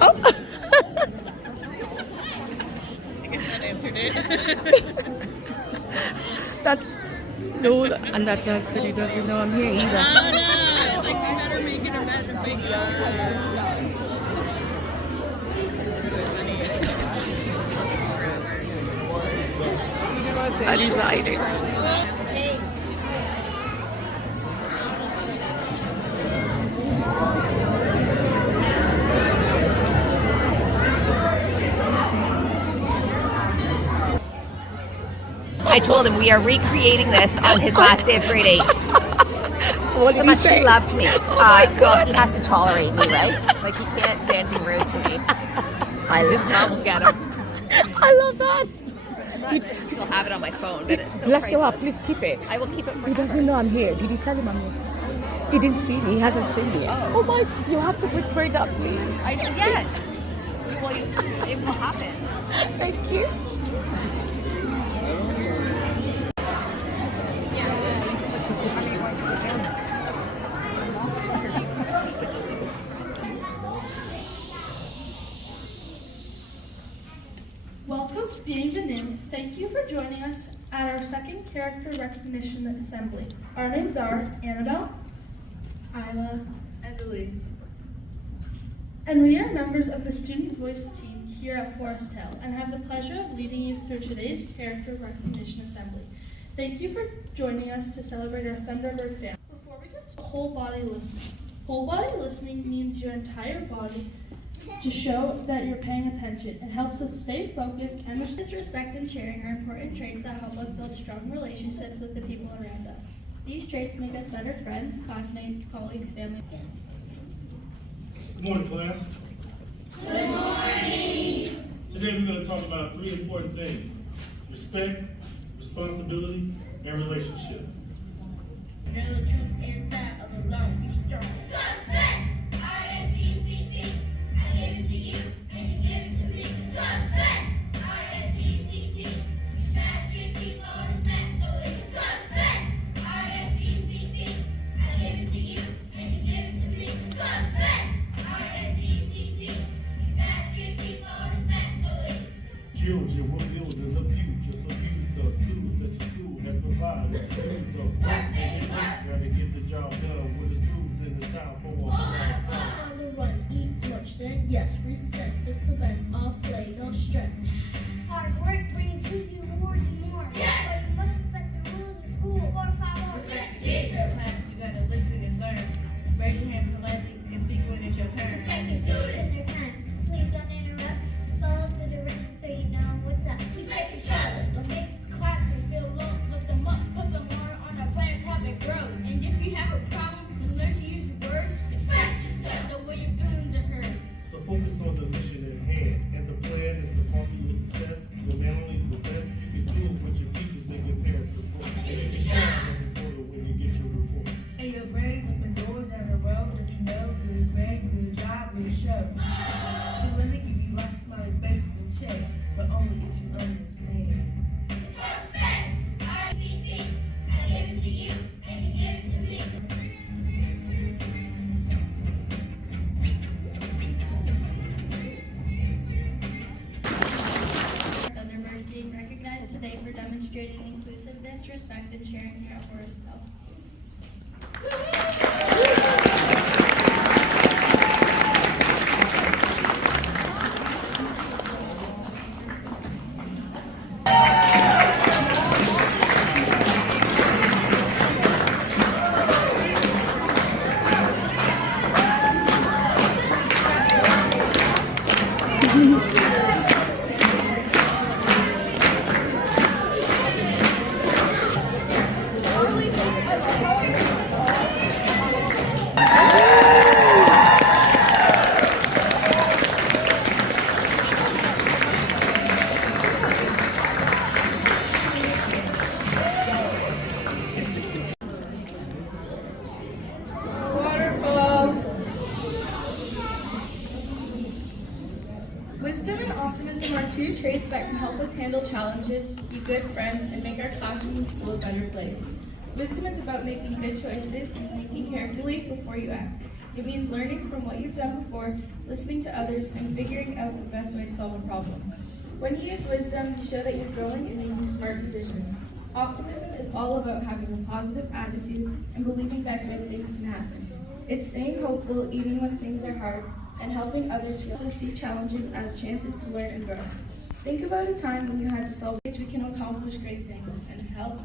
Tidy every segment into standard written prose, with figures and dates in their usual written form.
Oh. I guess that answered it. That's no, and that's how he doesn't know I'm here either. I think that are making a better figure. I decided. I told him we are recreating this on his last day of grade 8. What So did he much say? he loved me. Oh my God. He has to tolerate me, right? Like he can't say anything rude to me. His mom will get him. I love that. I'm not supposed to still have it on my phone, but it's so Bless your heart, priceless. please keep it. I will keep it forever. He doesn't know I'm here. Did you tell him I'm here? He didn't see me. He hasn't seen me yet. Oh my! You have to prepare that, please. Yes. Well, it will happen. Thank you. Welcome, bienvenue. Thank you for joining us at our second character recognition assembly. Our names are Annabelle, Isla, and Elise. And we are members of the Student Voice team here at Forest Hill and have the pleasure of leading you through today's character recognition assembly. Thank you for joining us to celebrate our Thunderbird family. Before we get started, whole body listening. Whole body listening means your entire body to show that you're paying attention. It helps us stay focused and Respect and sharing are important traits that help us build strong relationships with the people around us. These traits make us better friends, classmates, colleagues, family. Good morning, class. Good morning. Today we're going to talk about 3 important things: respect, responsibility, and relationship. The truth is that of alone, be strong. Suspect! R-S-P-C-T. I give it to you, and you give it to me. Suspect! R-S-P-C-T. You gotta treat people respectfully. Suspect! R-S-P-C-T. I give it to you, and you give it to me. Suspect! R-S-P-C-T. You gotta treat people respectfully. Children will build in the future, so use the tools that your school has provided to do the work. Gotta get the job done with the students, then it's time for one. On the run, eat lunch, then yes, recess. It's the best. All play, no stress. Hard work brings easy rewards and more. Yes. But you must respect the rules of school. 4 or 5 hours. Respect the teacher. Class, you gotta listen and learn. Raise your hand politely and speak when it's your turn. Respect the student. Your time. Please don't interrupt. Follow to the rhythm so you know what's up. Respect each other. What makes classmates feel low? Lift them up, put some water on our plants, help it grow. And if you have a problem, then learn to use your words. Express yourself the way your feelings are heard. So focus on the mission at hand, and the plan is to foster your success. You're not only the best, you can do it with your teachers and your parents' support. And you can share that report when you get your report. And your grades open doors down the road that you know good grade, good job will show. So let me give you lots of my basic check, but only if you understand. Suspect! R-E-C-T. I give it to you, and you give it to me. Thunderbirds being recognized today for demonstrating inclusiveness, respect, and sharing here at Forest Hill. Wisdom and optimism are 2 traits that can help us handle challenges, be good friends, and make our classroom and school a better place. Wisdom is about making good choices and thinking carefully before you act. It means learning from what you've done before, listening to others, and figuring out the best way to solve a problem. When you use wisdom, you show that you're growing and making smart decisions. Optimism is all about having a positive attitude and believing that good things can happen. It's staying hopeful even when things are hard and helping others to see challenges as chances to learn and grow. Think about a time when you had to solve ways we can accomplish great things and help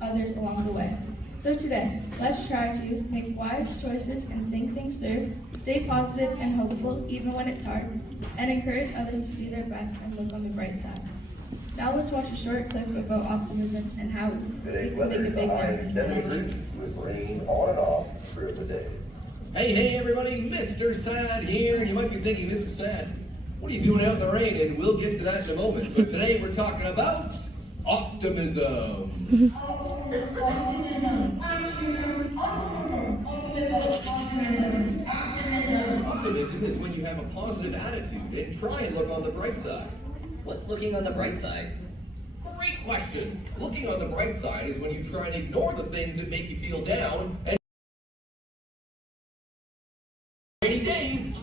others along the way. So today, let's try to make wise choices and think things through, stay positive and hopeful even when it's hard, and encourage others to do their best and look on the bright side. Now let's watch a short clip about optimism and how it can make a big difference in our life. With rain on and off through the day. Hey everybody, Mr. Sad here. You might be thinking, Mr. Sad, what are you doing out in the rain? And we'll get to that in a moment. But today we're talking about optimism. Optimism is when you have a positive attitude and try and look on the bright side. What's looking on the bright side? Great question. Looking on the bright side is when you try and ignore the things that make you feel down and rainy days.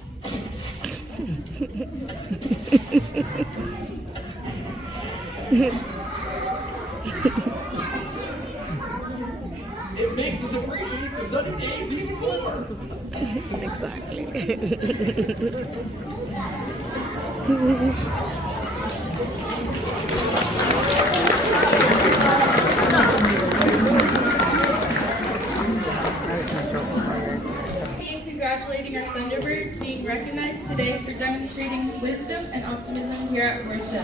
It makes us appreciate the sunny days even more. Exactly. Congratulating our Thunderbirds being recognized today for demonstrating wisdom and optimism here at Worcester.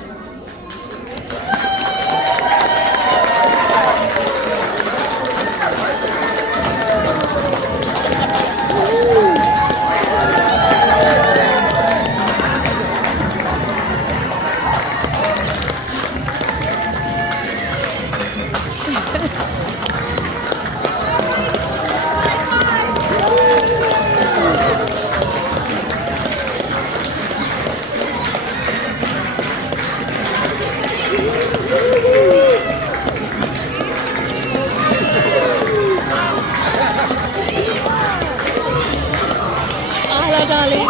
Hello, darling.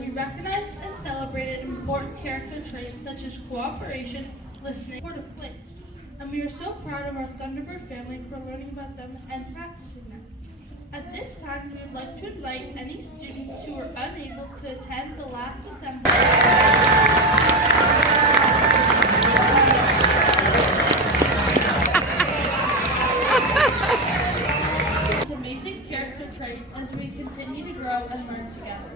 We recognized and celebrated important character traits such as cooperation, listening, and supportive plays. And we are so proud of our Thunderbird family for learning about them and practicing them. At this time, we would like to invite any students who were unable to attend the last assembly. Amazing character traits as we continue to grow and learn together.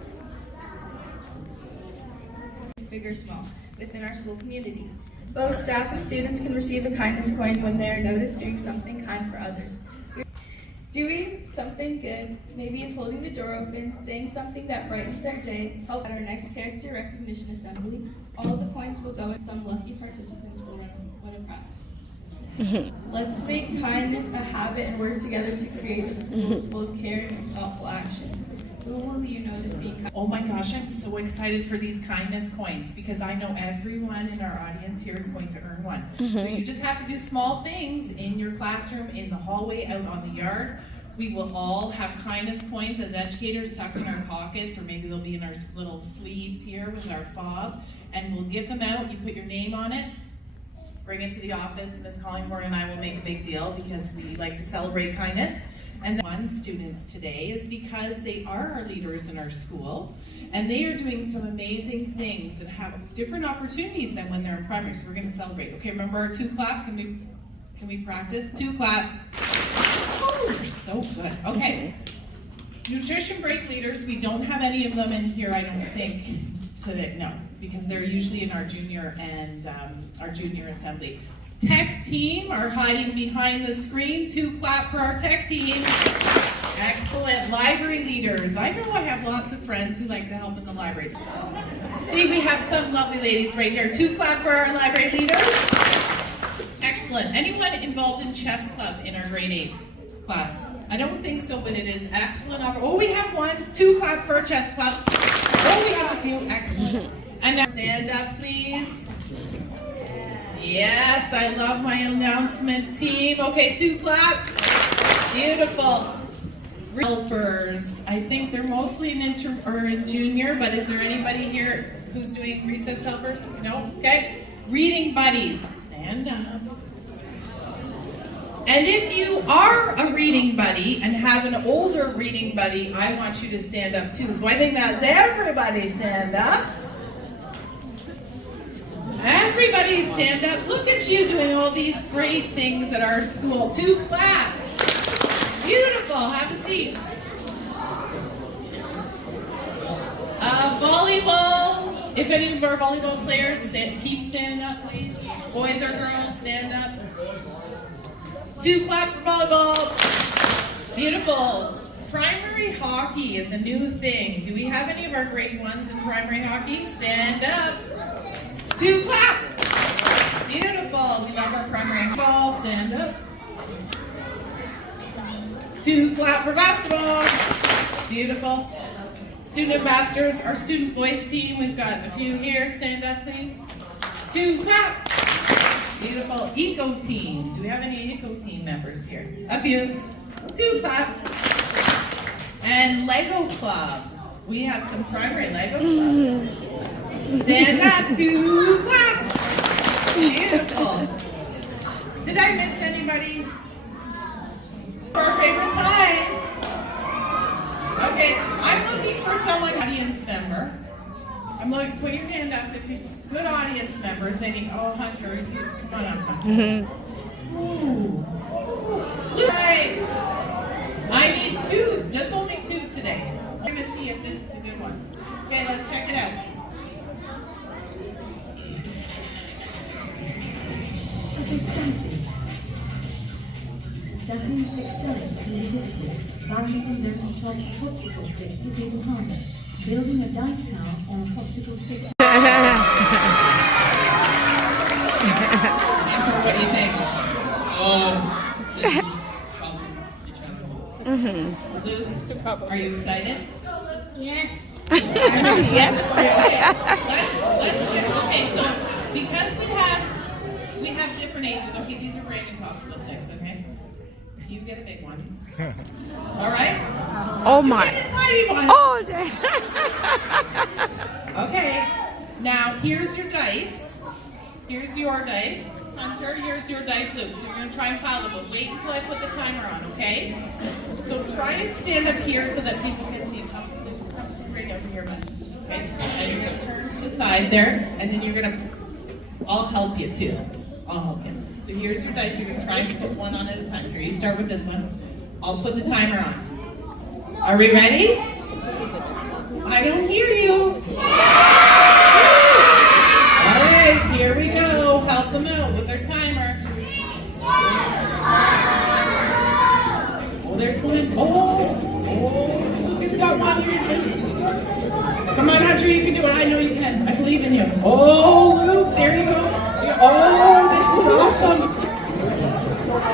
Big or small, within our school community. Both staff and students can receive a kindness coin when they are noticed doing something kind for others. Doing something good, maybe it's holding the door open, saying something that brightens their day, help at our next character recognition assembly. All of the coins will go and some lucky participants will win a prize. Let's make kindness a habit and work together to create a school full of caring and thoughtful action. Who will you notice be kind? Oh my gosh, I'm so excited for these kindness coins because I know everyone in our audience here is going to earn one. So you just have to do small things in your classroom, in the hallway, out on the yard. We will all have kindness coins as educators tucked in our pockets, or maybe they'll be in our little sleeves here with our fob, and we'll give them out. You put your name on it, bring it to the office, and Ms. Collingborn and I will make a big deal because we like to celebrate kindness. And one students today is because they are our leaders in our school, and they are doing some amazing things and have different opportunities than when they're in primary. So we're going to celebrate. Okay, remember our 2 clap? Can we practice? 2 clap. Oh, you're so good. Okay. Nutrition break leaders. We don't have any of them in here, I don't think, today. No, because they're usually in our junior and our junior assembly. Tech team are hiding behind the screen. 2 clap for our tech team. Excellent. Library leaders. I know I have lots of friends who like to help in the libraries. See, we have some lovely ladies right here. 2 clap for our library leaders. Excellent. Anyone involved in chess club in our grade 8 class? I don't think so, but it is excellent. Oh, we have 1. 2 clap for our chess club. Oh, we have a few. Excellent. And now stand up, please. Yes, I love my announcement team. Okay, 2 clap. Beautiful. Helpers. I think they're mostly in junior, but is there anybody here who's doing recess helpers? No? Okay. Reading buddies. Stand up. And if you are a reading buddy and have an older reading buddy, I want you to stand up too. So I think that's everybody stand up. Everybody stand up. Look at you doing all these great things at our school. 2 clap. Beautiful. Have a seat. Volleyball. If any of our volleyball players keep standing up, please. Boys or girls, stand up. 2 clap for volleyball. Beautiful. Primary hockey is a new thing. Do we have any of our grade 1s in primary hockey? Stand up. 2 clap. Beautiful. We love our primary ball. Stand up. 2 clap for basketball. Beautiful. Student ambassadors, our student voice team. We've got a few here. Stand up, please. 2 clap. Beautiful. Eco team. Do we have any eco team members here? A few. 2 clap. And Lego club. We have some primary Lego club. Stand up. 2 clap. Beautiful. Did I miss anybody? Our favorite time. Okay, I'm looking for someone, audience member. I'm looking, put your hand up if you, good audience members. Oh, Hunter, come on up, Hunter. Ooh. Right. I need 2, just only 2 today. I'm gonna see if this is a good one. Okay, let's check it out. Stepping 6 steps can be difficult. Balancing them on top of a popsicle stick is even harder. Building a dice tower on a popsicle stick. Enter, what do you think? This is probably Luke, are you excited? Yes. Yes. Okay, so because we have different ages. Okay, these are random popsicle sticks. Okay, you get a big one. All right. Oh my. You get a tiny one. Oh, damn. Okay. Now here's your dice. Here's your dice, Hunter. Here's your dice, Luke. So you're gonna try and pile them, but wait until I put the timer on. Okay. So try and stand up here so that people can see. Come straight over here, buddy. Okay. And you're gonna turn to the side there, and then you're gonna. I'll help you too. I'll help you. So here's your dice. You're gonna try and put one on at a time. Here, you start with this one. I'll put the timer on. Are we ready? I don't hear you. All right, here we go. Help them out with their timer. Oh, there's one. Oh, you've got one here. Come on, Hunter, you can do it. I know you can. I believe in you. Oh, Luke, there you go. Oh, this is awesome.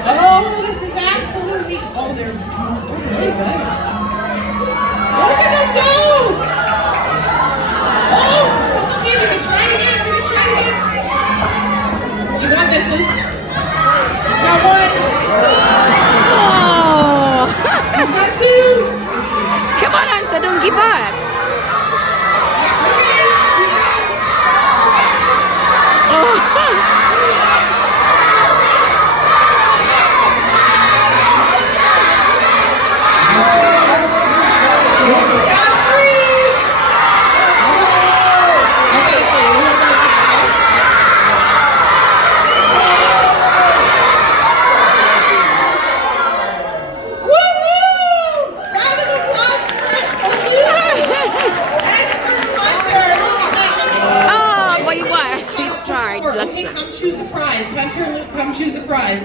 Oh, this is absolutely. Oh, they're really good. Look at them go! Oh, it's okay. We can try it again. We can try it again. You got this one. You got one. Oh. You got two. Come on, Anta, don't give up. Okay, come choose the prize. Hunter, come choose the prize.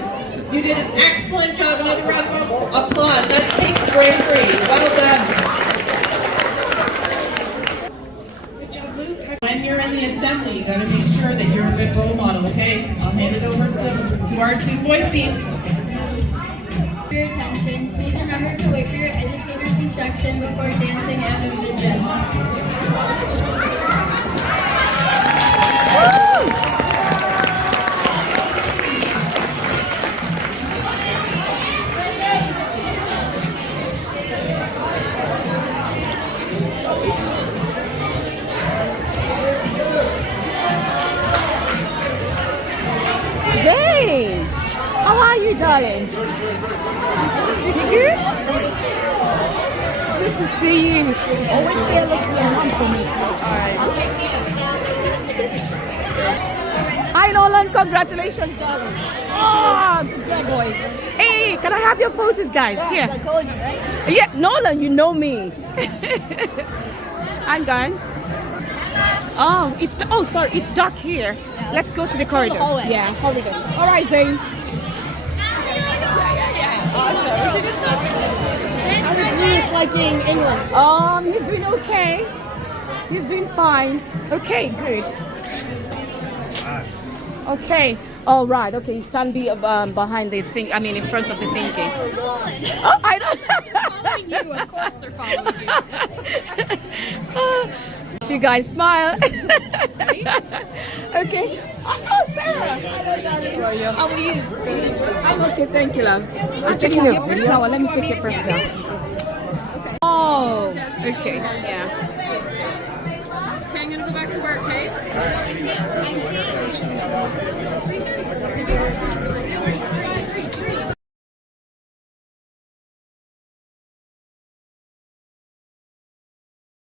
You did an excellent job. Another round of applause. That takes Grand Prix. Well done. Good job, Luke. When you're in the assembly, you gotta make sure that you're a good role model, okay? I'll hand it over to our student voice team. For your attention, please remember to wait for your educator's instruction before dancing out of the gym. Zane, how are you, darling? You good? Good to see you. Always say hello to your mom for me. Alright. Hi, Nolan. Congratulations, darling. Oh, good boys. Hey, can I have your photos, guys? Here. Yeah, Nolan, you know me. Hang on. Oh, sorry, it's dark here. Let's go to the corridor. Yeah, corridor. All right, Zane. How is Lewis liking England? He's doing okay. He's doing fine. Okay, good. Okay. All right. Okay, you stand behind the thing. I mean, in front of the thinking. Oh, I don't. Following you, of course they're following you. You guys smile. Okay. Oh, Sarah. Hello, darling. How are you? I'm okay, thank you, love. I'm taking your first now. Let me take your first now. Okay. Oh, okay. Yeah. Okay, I'm gonna go back to work, okay?